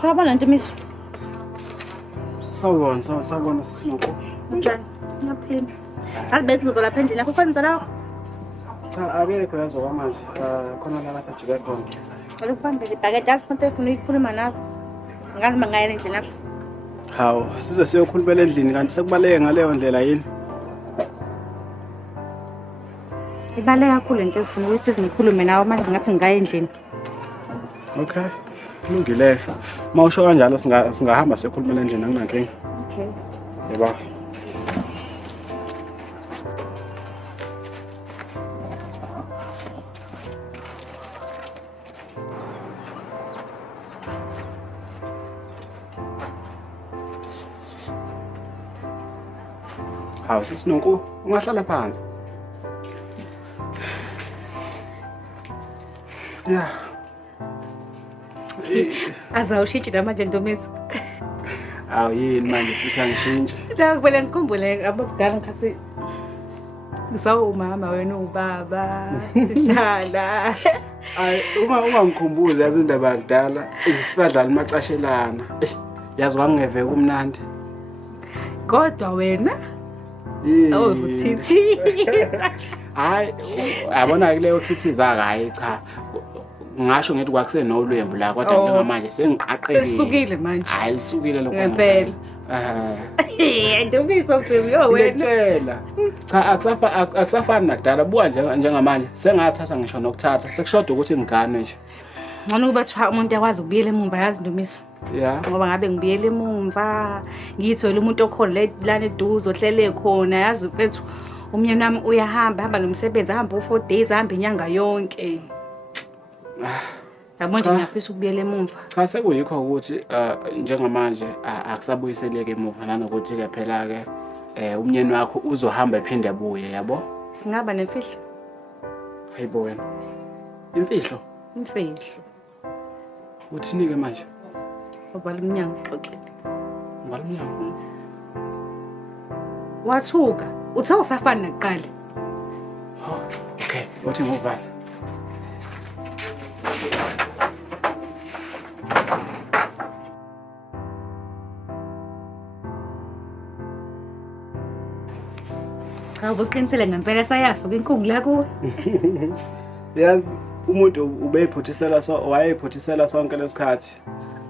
Sawubona Ntomiso. Sawubona Sisinoko. Unjani? Ngiyaphila. Azi bese ngizolapha endlini yakho khona mzala wakho. Cha akekho yazo kwamanje. Khona la sajike khona. Alukubambele ibhakede yazi konke efuna ukukhuluma nawe. Ngazi mangaya endlini yakho. Hawu, size siyokhulumela endlini kanti sekubaleke ngaleyo ndlela yini? Ibaleka kakhulu nje ufuna ukuthi ngikhulume nawe manje ngathi ngaya endlini. Okay. Kulungile. Mawusho kanjalo singahamba siyokhulumela endlini akunankinga. Okay. Yebo. Hawu Sisinoko, ungahlala phansi. Yeah. Azawushintshi namanje Ntomiso. Awu yini manje sithi angishintshe. Ngikubele ngikhumbule abakudala ngikhathi ngisawumama wena ubaba sihlala. Ay ungangikhumbuzi yazi indaba yakudala isadlala imacashelana. Yazi wangeve kumnandi. Kodwa wena awuthithisa. Hayi yabona kuleyo ukuthithiza hayi cha. Ngisho ngithi kwakusenolwembu la kodwa njengamanje sengiqaqekile. Sesukile manje. Hayi lisukile lokho. Ngempela. Ntomiso baby wena. Ngitshela. Cha akusafani nakudala buka njengamanje sengathatha ngisho nokuthatha sekushoda ukuthi ngigane nje. Ngcono kuba thiwa umuntu yakwazi ukubuyela emumva yazi Ntomiso. Yeah. Ngoba ngabe ngibuyele emumva ngiyithwele umuntu okhona lana eduze ohlele khona yazi mfethu umyeni wami uyahamba hamba nomsebenzi ahamba u4 days ahamba inyanga yonke. Yabo nje ngiyafisa ukubuyela emumva. Cha sekuyikho ukuthi njengamanje akusabuyiseleke emuva nanokuthi ke phela ke umyeni wakho uzohamba ephinde abuye yabo. Singaba nemfihlo. Hayibo wena. Imfihlo. Imfihlo. Uthini ke manje? Ubala umnyango xoxele. Ubala umnyango. Wathuka, uthe usafana nakuqala. Okay, uthi ngovala. Awuqinisele ngempela sayasuka inkungu la kuwe. Yazi umuntu wayephuthisela sonke lesikhathi.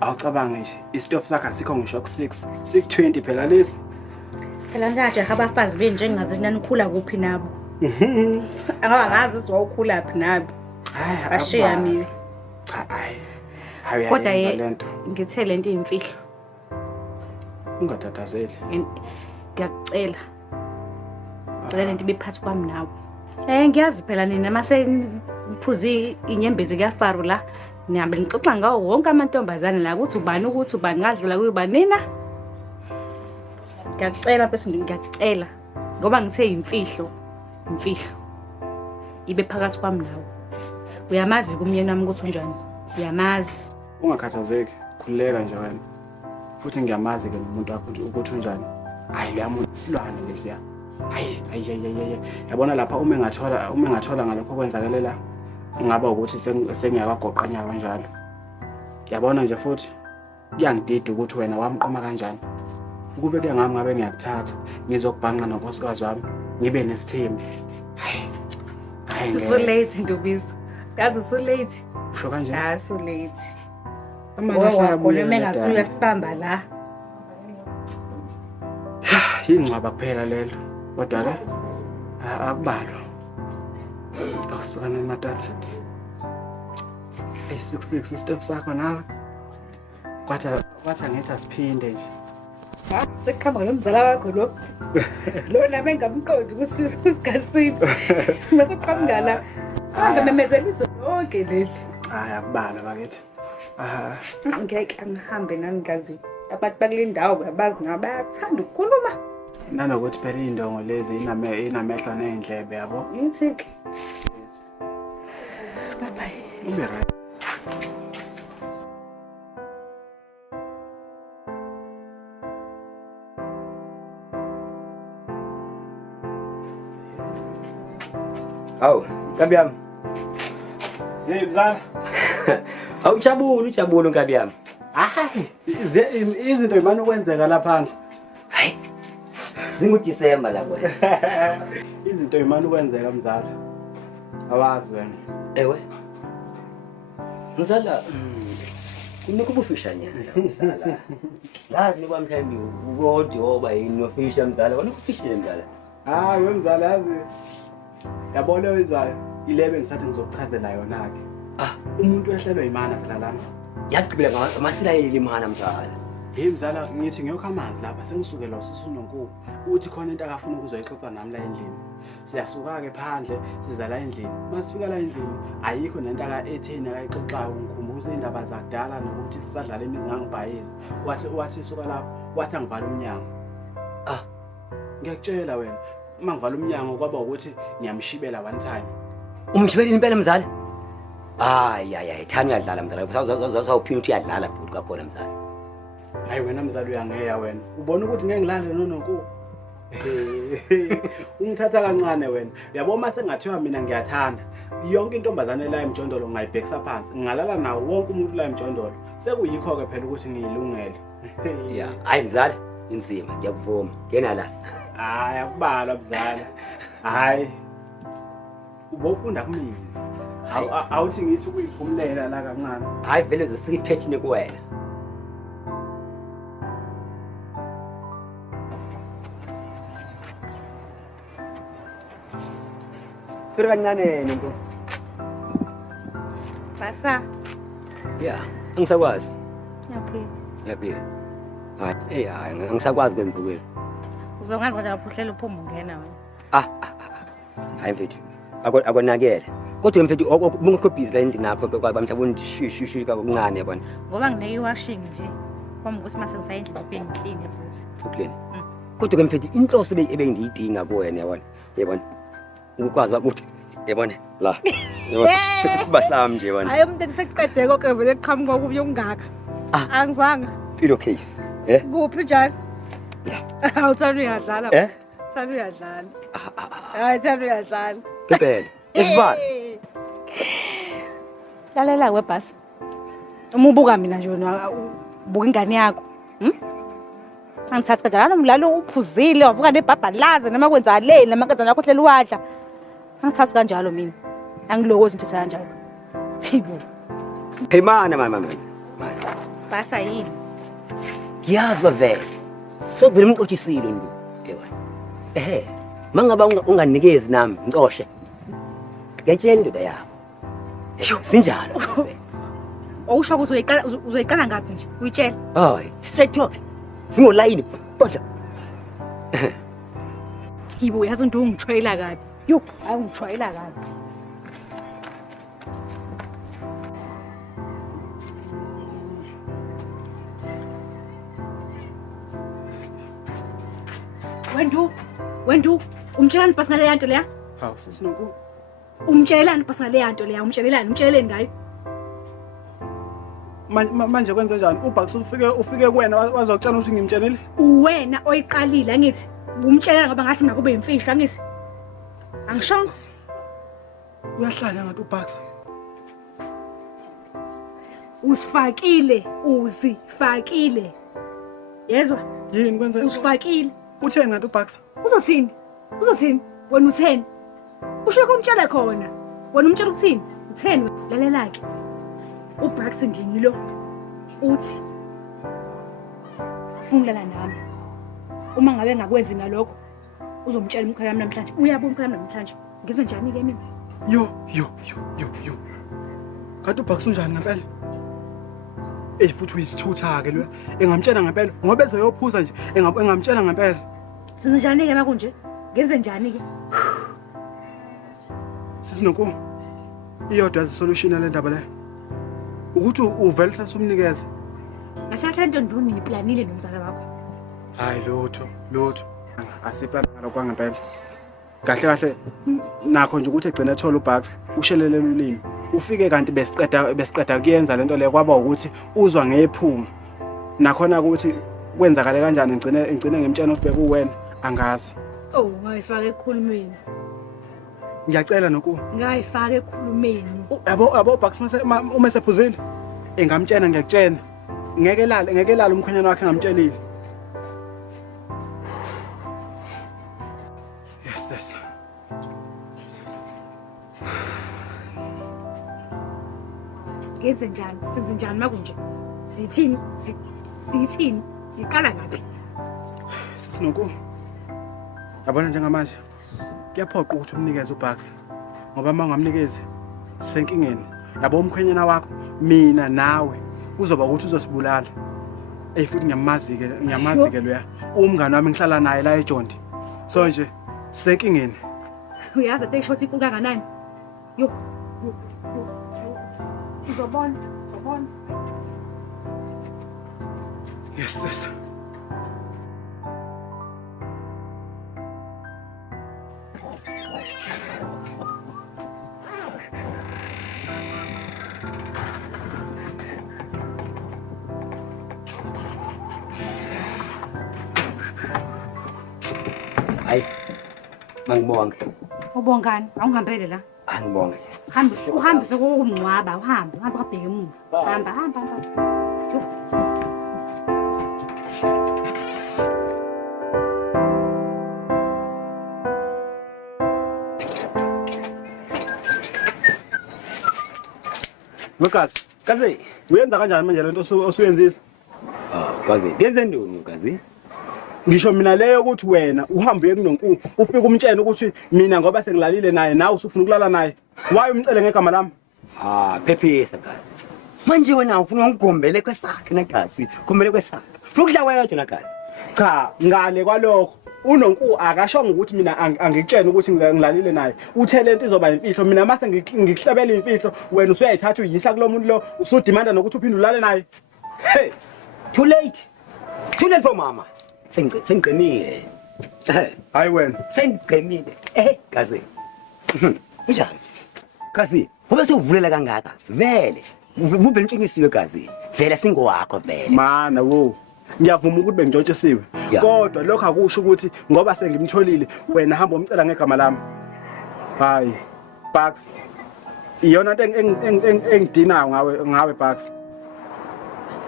Awucabange nje istop sakhe asikho ngisho ku6 620 phela lesi. Phela nje abafazi benjengazi nanikhula kuphi nabo. Angazi siwukhula phi nabo. Hayi ashiya mina. Hayi. Kodwa lento ngithe lento imfihlo. Ungatatazeli. Ngiyakucela. Cela lento ibephathi kwami nawe. Ngiyazi phela nina mase niphuzi inyembezi kuyafaro la. Nihambe nixoxa ngawo wonke amantombazane la ukuthi ubani ngadlula kuyiba nina. Ngiyacela bese ngiyacela ngoba ngithe imfihlo. Ibe phakathi kwami nawe. Uyamazi kumyeni wami ukuthi unjani? Uyamazi. Ungakhathazeki, khuleka nje wena. Futhi ngiyamazi ke umuntu wakho ukuthi unjani. Hayi leyamuntu silwane lesiya. Hayi. Yabona lapha uma engathola ngalokho kwenzakelela ngaba ukuthi sengiyakagoqanya kanjalo. Yabona nje futhi kuyangidida ukuthi wena wamqoma kanjani. Ukube kuyangami ngabe ngiyakuthatha ngizokubhanqa nonkosikazi wami ngibe nesithembu. Hayi. So late Ntomiso. Yazi so late. Usho kanje? So late. Amanga khona mengasula sibamba la. Ingcwaba kuphela lelo. Kodwa ke akubalwa. Awusukana matata. 66 step sakho nawe. Kwathi ngithi asiphinde nje. Sekukhamba nomzala wakho lo. Lona bengamqondi ukuthi usigasini. Mase kuqhamuka la. Angamemezela izonke leli. Hayi akubala bakithi. Ngeke ngihambe nami ngazi. Abantu bakule ndawo abazi nabo bayathanda ukukhuluma. Nanokuthi phela indongo lezi inamehlo neendlebe yabo. Ngithike. Bye bye. Ube right. Awu, Nkabi yami. Hey mzala. Awujabula Nkabi yami. Hayi, izinto imani ukwenzeka lapha. Hayi. Zingu-December la wena. Izinto imani ukwenzeka mzala. Awazi wena. Ewe. Mzala, kunika ubufisha nyana mzala. Lazi niba mhlambi ukodwa yoba yini ofisha mzala, wena ufisha mzala. Hayi wemzala yazi. Yabona oyizayo, ilebe ngisathi ngizokuchazela yona ke. Umuntu ehlelwe imana phela lana. Yaqhubela ngamasirayeli imana mzala. Hey mzala, ngithi ngiyokha amanzi lapha sengisukela usisunonkulu. Uthi khona into akafuna ukuzoyixoxa nami la endlini. Siyasuka ke phandle siza la endlini. Masifika la endlini ayikho nento aka-18 akayixoxayo ngikhumbuza indaba zakudala nokuthi sisadlala imizi ngangibhayiza. Wathi suka lapho wathi angivala umnyango. Ngiyakutshela wena, uma ngivala umnyango kwaba ukuthi ngiyamshibela one time. Umshibela impela mzala? Hayi, thani uyadlala mzala. Uzawuphina ukuthi uyadlala futhi kakhona mzala. Hayi wena mzali uyangeya wena. Ubona ukuthi ngeke ngilale noNonku. Ungithatha kancane wena. Uyabo uma sengathiwa mina ngiyathanda. Yonke intombazane la eMjondolo ngayibhekisa phansi. Ngalala nawo wonke umuntu la eMjondolo. Sekuyikho ke phela ukuthi ngiyilungele. Yeah, hayi mzala, inzima, ngiyakuvuma. Ngena la. Hayi akubalwa mzala. Hayi. Ubofunda kumina. Awuthi ngithi ukuyiphumulela la kancane. Hayi vele uzosikiphethini kuwena. Sura kancane nento. Basa. Yeah, angisakwazi. Yaphila. Hayi, angisakwazi kwenza kwezi. Uzongazi kanjani uphuhlela uphuma ungena wena? Hayi mfethu. Akonakele. Kodwa mfethu ubungekho busy la endini nakho kwaba mhlawumbe shushu kakuncane yabona. Ngoba ngineke iwashing nje. Kwami ukuthi mase ngisayendlela ufike ngiclean futhi. Fukleni. Kodwa ke mfethu inhloso ebengiyidinga kuwena yabona. Ukwazi ukuthi yabona la. Yabona. Siba sami nje yabona. Hayi umuntu esekuqede konke vele eqhamuka kubi yokungaka. Angizwanga. Pilo case. Kuphi njalo? Awuthanda uyadlala. Thanda uyadlala. Hayi thanda uyadlala. Ngempela. Esivala. Lalela webhasi. Uma ubuka mina nje ubuka ingane yakho. Angithathi kanjalo umlalo uphuzile wavuka nebhabhalaze noma kwenzakaleni lamakadana akho hlela wadla. Angithathi kanjalo mina. Angilokozi nje kanjalo. Phibo. Hey mana. Basa yini? Ngiyazi bavele. Sokuvela umxotshisile ndu. Yabona. Mangaba unganikezi nami ngicoshe. Ngiyatshela indoda yakho. Sinjalo. Awusho ukuthi uzoyiqala ngaphi nje? Uyitshela. Hayi, straight talk. Singolayini bodla. Yibo yazi into ungithwayela kabi. Yo, awungithwayela kabi. Wendu, umtshelani personal yanto leya? Hawu sisinoku. Umtshelani personal yanto leya? Umtsheleni ngayo? Manje kwenze njani? Ubhaksu ufike kuwena wazokutshela ukuthi ngimtshelile? Uwena oyiqalile ngithi. Umtshelana ngoba ngathi nakube imfihlo ngithi. Angishongo. Uyahlala ngathi ubhaksu. Uzifakile. Yezwa? Yini kwenze? Uzifakile. Utheni ngathi ubhaksu? Uzothini? Wena utheni? Usho kumtshela khona. Wena umtshela ukuthini? Utheni? Lalela ke. UBrax ndini lo uthi ufungela nami. Uma ngabe ngakwenzi nalokho uzomtshela umkhaya wami namhlanje. Uyabona umkhaya wami namhlanje. Ngize njani ke mina? Yo. Kanti ubhaksu unjani ngempela? Futhi uyisithutha ke lo. Engamtshela ngempela ngoba ezeyophuza nje. Engamtshela ngempela. Senze njani ke makunje? Ngenze njani ke? Sisinoku. Iyodwa isolution le ndaba le. Ukuthi uvele sasumnikeza. Ngahlahla into nduni iplanile nomzala wakho. Hayi lutho. Asiplan ngalo kwangempela. Kahle nakho nje ukuthi egcina ethola uBucks ushelele ulimi. Ufike kanti besiqeda kuyenza lento le kwaba ukuthi uzwa ngephunga. Nakhona ukuthi kwenzakale kanjani ngicine ngemtshela ukuthi bekuwena angazi. Oh, ngayifaka ekhulumeni. Ngiyacela noku. Ngayifaka ekhulumeni. Yabo Bucks uma sephuzile. Engamtshela ngiyakutshela. ngeke lala umkhwenyana wakhe ngamtshelile. Yes. Ngenze njani? Senze njani makunje? Sithini? Sithini? Siqala ngaphi? Sisinoku. Yabona njengamanje. Kuyaphoqa ukuthi umnikeze uBucks. Ngoba mangamnikeze senkingeni. Yabo umkhwenyana wakho mina nawe uzoba ukuthi uzosibulala. Futhi ngiyamazi ke loya. Umngane wami ngihlala naye la eJondi. So nje senkingeni. Uyazi ate shoti kangakanani? Yo. Uzobona. Yes. Hayi. Mangibonge. Ubongani? Awungihambele la. Angibonge. Uhambise kokumngcwaba, uhambe kabheke emuva. Hamba. Yo. Kazi, uyenza kanjani manje lento osuyenzile? Kazi, yenze ntoni kazi? Ngisho mina leyo ukuthi wena uhambe kuNonkulu ufike umtshela ukuthi mina ngoba sengilalile naye nawe usufuna ukulala naye. Why umcele ngegama lami? Phephisa kazi. Manje wena ufuna ungigombele kwesakhe negazi, gombele kwesakhe. Ufuna ukudla wedwa nagazi. Cha, ngale kwalokho uNonkulu akashonga ukuthi mina angikutshela ukuthi ngilalile naye. Uthelent izoba imfihlo mina mase ngikuhlabela imfihlo wena usuyayithatha uyisa kulomuntu lo usudimanda nokuthi uphinde ulale naye. Hey, too late for mama. Sengiqinile. Hayi wena. Sengiqinile. Kazi. Unjani? Kazi, ube sevulela kangaka. Vele. Ube ntshingisiwe kazi. Vele singowakho vele. Mana wo. Ngiyavuma ukuthi bengijontshisiwe. Kodwa lokho akusho ukuthi ngoba sengimtholile wena hamba umcela ngegama lami. Hayi. Bucks. Iyona into engidinayo ngawe Bucks.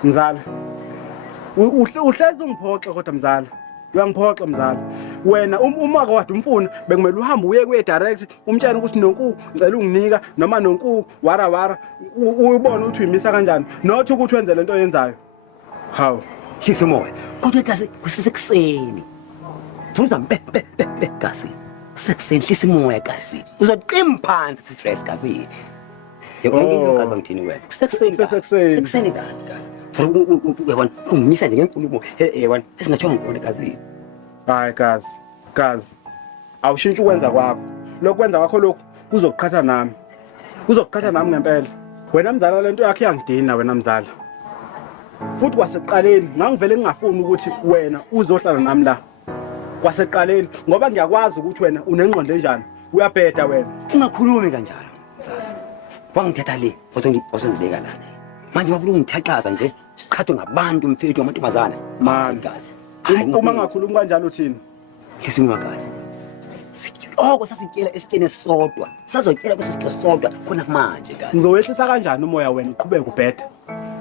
Mzala. Uhlezi ungiphoxa kodwa mzala. Uyangiphoxa mzala. Wena uma kade umfuna bekumele uhambe uye kuye direct umtshela ukuthi Nonkulu ngicela unginika noma Nonkulu wara uyibona ukuthi uyimisa kanjani nothi ukuthi wenze lento oyenzayo. Hawu. Shisa moya. Kodwa kazi kusesekuseni. Thuza mpe kazi. Sekuseni hlisa moya kazi. Uzoqima phansi sistress kazi. Yebo kazi ngithini wena. Sekuseni kazi. Uyabona ungimisa nje ngenkulumo yabona esingathonga ngone kazi. Hayi kazi awushintsha ukwenza kwakho lokho kwenza kwakho lokho kuzokuqhatha nami ngempela wena mzala lento yakhe iyangidina wena mzala futhi kwaseqaleni ngangivele ngingafuni ukuthi wena uzohlala nami la kwaseqaleni ngoba ngiyakwazi ukuthi wena unengqondo enjani uyabheda wena ungakhulumi kanjalo mzala wangithetha le osongibeka la manje bafuna ungithaqaza nje siqhathwe ngabantu mfethu amantombazana gazi uma ngakhulumi kanjalo uthini ngisimakazi sasitshela esitshene sodwa sazotyela kwesitho sodwa khona manje kazi ngizowehlisa kanjani umoya wena uqhubeke ubheda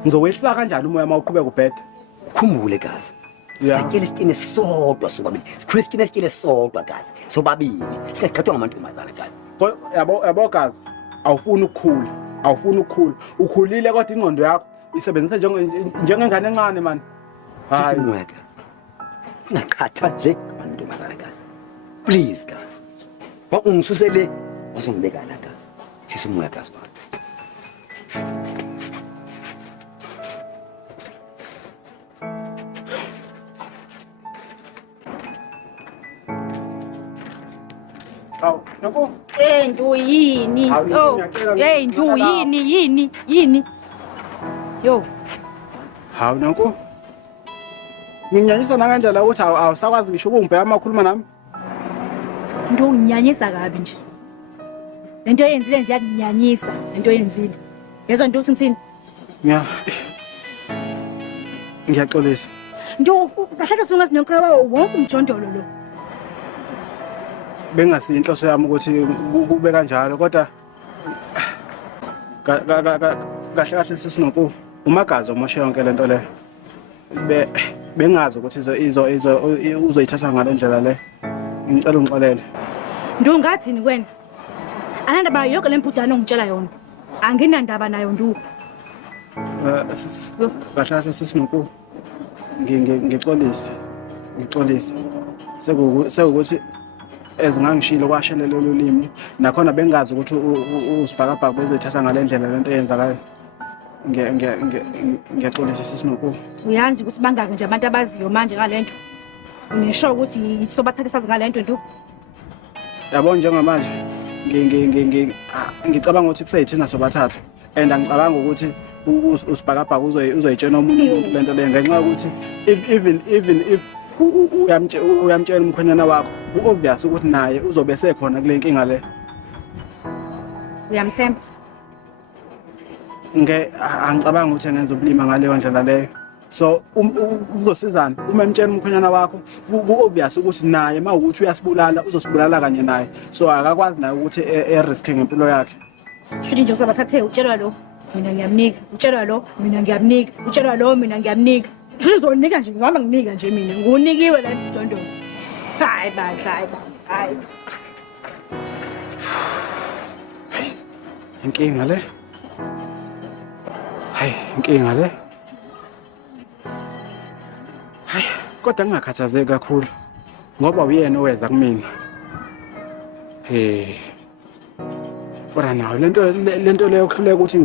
ngizowehlisa kanjani umoya mawuqhubeka ubheda khumbule kazi satyela esitshene sodwa sobabili sikhule esitshene sodwa kazi sobabili singaqhathwa ngamantombazana kazi yabo gazi awufuni ukukhula ukhulile kodwa ingqondo yakho isebenzisa njengengane encane man hayi moya kazi singaqhatha nje ngamantombazana kazi please guys ungisusele wasongibeka la gazi shisa umoya gazi baba Noko nto yini nto yini yo hawu noko nginyanyisa nakanjalo ukuthi awusakwazi ngisho ukungibheka amakhuluma nami into unginyanyisa kabi nje lento yenzile nje yakunyanyisa lento yenzile yezwa into uthi ngithini ngiyaxolisa nto kahle sungazi nonkolo wonke umjondolo lo bengasi inhloso yami ukuthi kube kanjalo kodwa kahle sisinoku umagazi omoshe yonke lento le bengazi ukuthi uzoyithatha ngale ndlela le. Ngicela ungixolele. Ndungathini wena? Anandaba yonke lempudane ongitshela yona. Anginandaba nayo ndu. Kahle sesinoku. Ngixolise. Sekukuthi ezingangishilo kwashele lolu limi nakhona bengazi ukuthi usibhakabhaka bezothatha ngale ndlela lento eyenzakayo. Ngiyaxolisa sesinoku. Uyazi ukuthi bangaki nje abantu abaziyo manje ngalento. Ngisho ukuthi sobathathe sazi ngalento ndu. Yabona njengamanje ngicabanga ukuthi kuseyithina sobathathu and angicabanga ukuthi usibhakabhaka uzoyitshena umuntu lento le ngenxa ukuthi even if uyamtshela umkhwenyana wakho obvious ukuthi naye uzobe sekhona kule nkinga le. Uyamthemba? Angicabanga ukuthi ngenza ubulima ngaleyo ndlela leyo. So uzosizana uma emtshela umkhwenyana wakho obvious ukuthi naye mawukuthi uyasibulala uzosibulala kanye naye. So akakwazi naye ukuthi risk ngempilo yakhe. Futhi nje usabathathe utshelwa lo mina ngiyamnika, utshelwa lo mina ngiyamnika, utshelwa lo mina ngiyamnika. Futhi uzonika nje ngihamba nginika nje mina. Ngunikiwe la Mjondo. Hayi badla hayi. Inkinga le. Hayi inkinga le. Hayi kodwa ngingakhathazeki kakhulu ngoba uyena oweza kumina. Kodwa nawo lento leyo kuhluleka ukuthi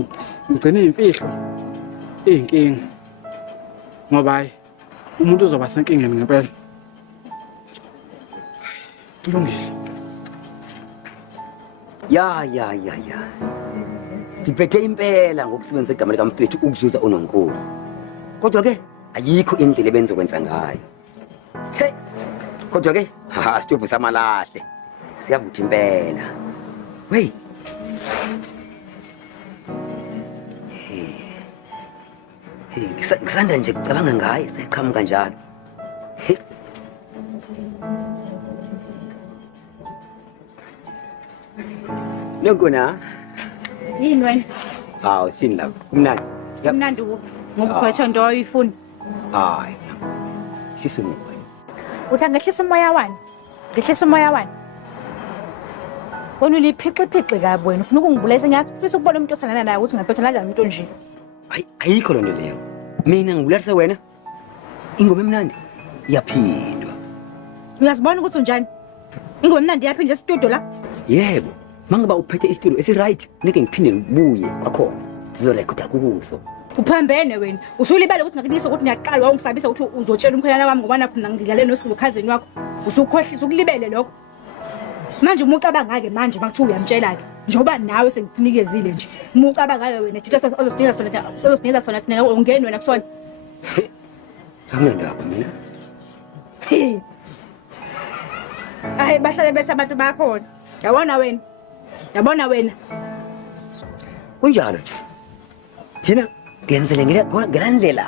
ngigcine imfihlo inkinga. Ngoba hayi umuntu uzoba senkingeni ngempela. Kulungile. Ya. Ngiphethe impela ngokusebenzisa igama likaMfethu ukuzuza uNonkulu. Kodwa ke ayikho indlela ebenzokwenza ngayo. Hey. Kodwa ke sithubu samalahle. Siyavutha impela. Wey. Ngisanda nje kucabanga ngaye seqhamuka njalo. Nokuna. Yini wena? Hawu sini lapha. Kumnandi. Kumnandi ngokukhwetha into oyifuna. Hayi. Hlisa umoya. Usangehlisa umoya wani? Ngehlisa umoya wani? Wena uliphiqiphiqi kabi wena ufuna ukungibulesa ngiyafisa ukubona umuntu osangana naye ukuthi ngaphetha kanjani umuntu onje. Ayikho lona leyo. Mina ngibularise wena. Ingoma emnandi iyaphindwa. Uyazibona ukuthi unjani? Ingoma emnandi yaphinda e-studio la? Yebo. Mangiba uphethe i-studio esi-right, ngeke ngiphinde ngibuye kwakhona. Sizorekhoda kuso. Uphambene wena. Usulibele ukuthi ngakunikisa ukuthi ngiyaqala ungisabisa ukuthi uzotshela umkhwenyana wami ngoba nakho ngidlale nokhazeni wakho. Usukhohlisa ukulibele lokho. Manje umucabanga ke manje makuthiwa uyamtshela ke. Njoba nawe sengikunikezile nje. Umucabanga ke wena thitha sozosinikeza sona sina ungeni wena kusona. Angindaba mina. Hayi bahlale bethe abantu bakhona. Yabona wena. Kunjalo nje. Thina ngenzele ngelandlela.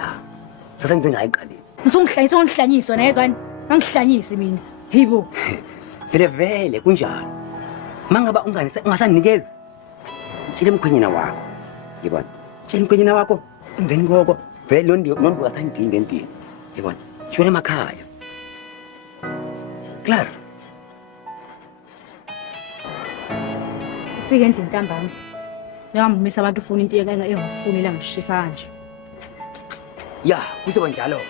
Sasenze ngayi qaleni. Ngihlanyiswa nayezwani. Angihlanyisi mina. Hibo. Vele kunjalo. Mangaba ungasanikeza. Tshela umkhwenyana wakho. Yibona. Tshela umkhwenyana wakho emveni koko vele nondu asandinge empini. Yibona. Shona emakhaya. Claro. Ufike endlini ntambama. Ngiyambumisa abantu ufuna into engafuni la ngishisa kanje. Ya, kuzoba njalo.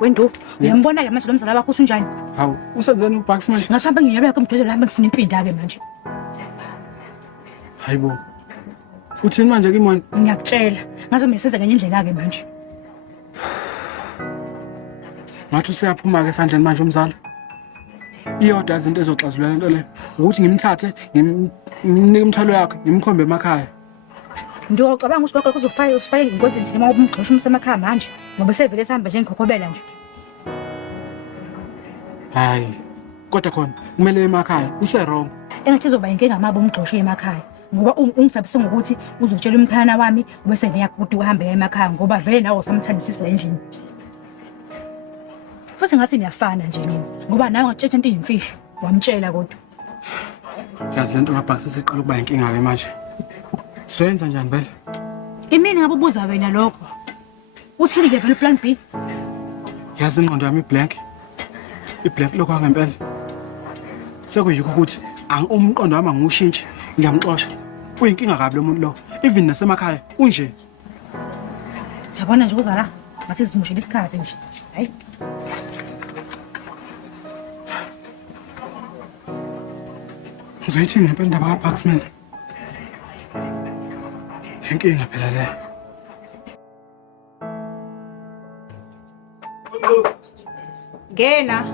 Wendu, uyambona ke manje lo mzala wakho usunjani? Hawu, usenzeni uBucks manje? Ngasihamba ngiyabeka kumdwedwe la ngifuna impinda ke manje. Hayibo. Uthini manje kimi? Ngiyakutshela, ngazo mina senza ngenye indlela ke manje. Ngathi useyaphuma ke esandleni manje umzala. Iyodwa izinto ezoxazulula lento le ukuthi ngimthathe ngimnike imthwalo yakhe ngimkhombe emakhaya. Ngiyocabanga ukuthi lokho kuzofaka usifake ngozini thina uma umgxosha umsemakhaya manje ngoba sevele sihamba nje ngikhokhobela nje. Hayi. Kodwa khona kumele emakhaya userong. Engathi izoba inkinga mabo umgxosha emakhaya ngoba ungisabise ngokuthi uzotshela umkhayana wami bese ngiyakho ukuthi uhambe emakhaya ngoba vele nawe usamthandisisa la endlini. Futhi ngathi niyafana nje nini ngoba nawe ngitshela into iyimfihlo wamtshela kodwa. yazi lento kabhakisi siqala ukuba inkinga ke manje. Soyenza njani vele? Imini ngabe ubuza wena lokho. Uthini ke vele plan B? Yazi ingqondo yami iblank. Iblank lokho ngempela. Sekuyikho ukuthi umqondo wami angiwushintshe, ngiyamxosha. Uyinkinga kabi lo muntu lo. Even nasemakhaya unje. Yabona nje uzala ngathi sizimushela isikhathi nje. Hayi. Ngizoyithini ngempela indaba kaBucks mina? Inkinga phela le. Ngena.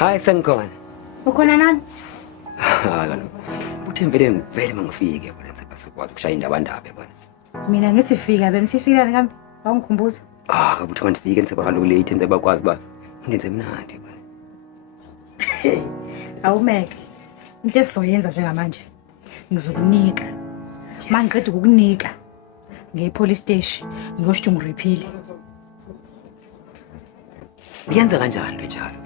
Hayi sengikhona. Ukhona nani? Kaloku uthe vele mangifike bona sikwazi ukushaya indaba yabona. Mina ngithi fika bengisifika kambe awungikhumbuza. Kabuthi mandifike ngiseba kaloku late ngiseba bakwazi ba ngenze mnandi bona. Awumeke. Into esizoyenza njengamanje. Ngizokunika. Mangiqeda ukukunika ngepolice station ngiyosho ungirephile. Uyenza kanjani le njalo?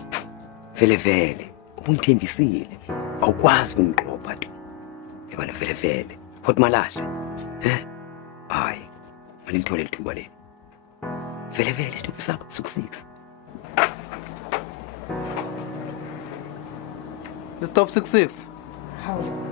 Vele ubungithembisile. Awukwazi ukungiqopha tu. Yabona vele. Hothi malahla. Hayi. Manje ngithole lithuba leli. Vele isithupa sakho suku6. Stop 66. Hawu.